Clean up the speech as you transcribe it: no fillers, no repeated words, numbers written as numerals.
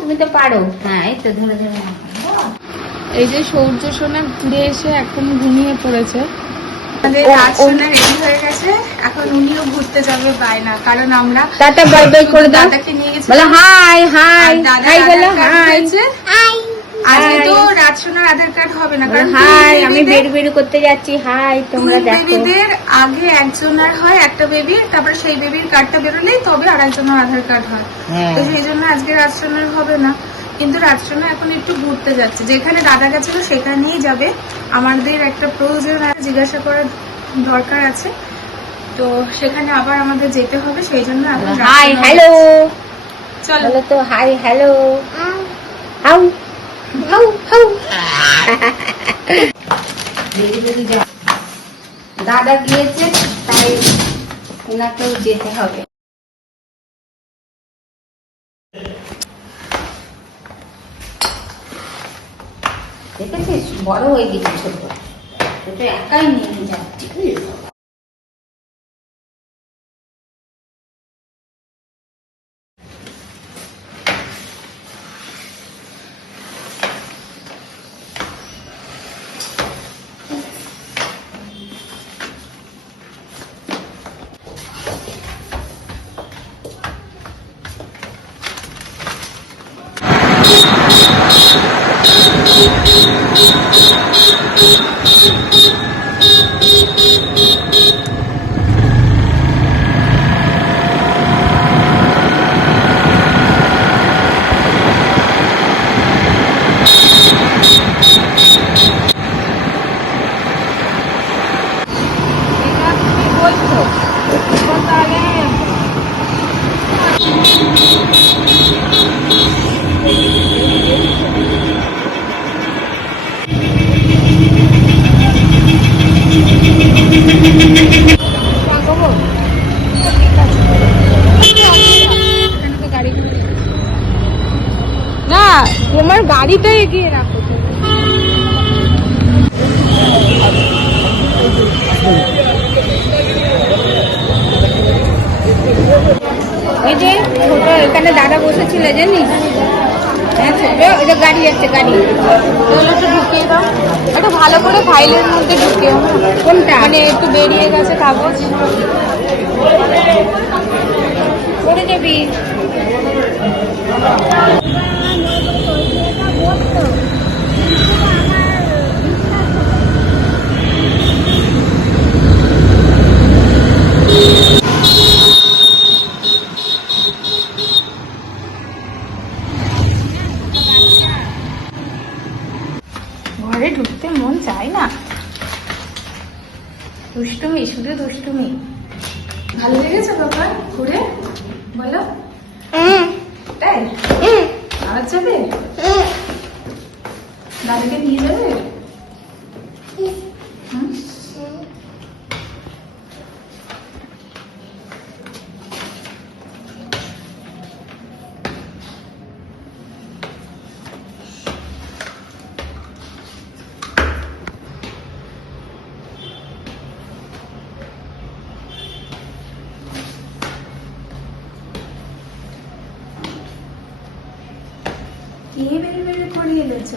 তুমি তো পারো। হ্যাঁ এই তো ধরে ধরে। এই যে সূর্য সোনা ঘুরে এসে এখন ঘুমিয়ে পড়েছে। আমাদের রাত সোনা রেডি হয়ে গেছে, এখন উনিও ঘুরতে যাবে বায়না, কারণ আমরা টাটা বাই বাই করে দাও। দাদাকে নিয়ে গেছি। বলো হাই হাই হাই বলো হাই। আজকে তো রাত সোনার আধার কার্ড হবে না, কারণ হাই আমি বেরি বেরি করতে যাচ্ছি। হাই তোমরা দেখো। বেবিদের আগে একজনের হয় একটা বেবি, তারপরে সেই বেবির কার্ডটা বেরোলেই তবে আর একজনের আধার কার্ড হয়। তো সেই জন্য আজকে রাত সোনার হবে না, কিন্তু রাত সোনা এখন একটু ঘুরতে যাচ্ছে। যেখানে দাদা গেছিল সেখানেই যাবে। আমাদের একটা প্রয়োজন জিজ্ঞাসা করার দরকার আছে, তো সেখানে আবার আমাদের যেতে হবে, সেই জন্য হাই হ্যালো চলো বলো তো hi hello. How how how. দাদা গিয়েছে তাই ওনাকেও যেতে হবে। দেখেছিস বড় হয়ে গেছে, ছোট ছোট একাই নিয়ে যাচ্ছি। না তোমার গাড়িটা এগিয়ে রাখো। ওই যে ছোট এখানে দাদা বসেছিল জানিস। হ্যাঁ ছোট ওই যে গাড়ি যাচ্ছে গাড়ি। একটু ঢুকিয়ে দাও, একটু ভালো করে ফাইলের মধ্যে ঢুকিয়ে। কোনটা মানে একটু বেরিয়ে গেছে কাগজ। করে দেবি। ঘরে ঢুকতে মন চায় না, দুষ্টুমি শুধু দুষ্টুমি। ভালো লেগেছে বাবা ঘুরে? বলো তাই। আবার যাবে? দাদাকে নিয়ে যাবে? কে বেরি বেরি করিয়ে দিচ্ছে?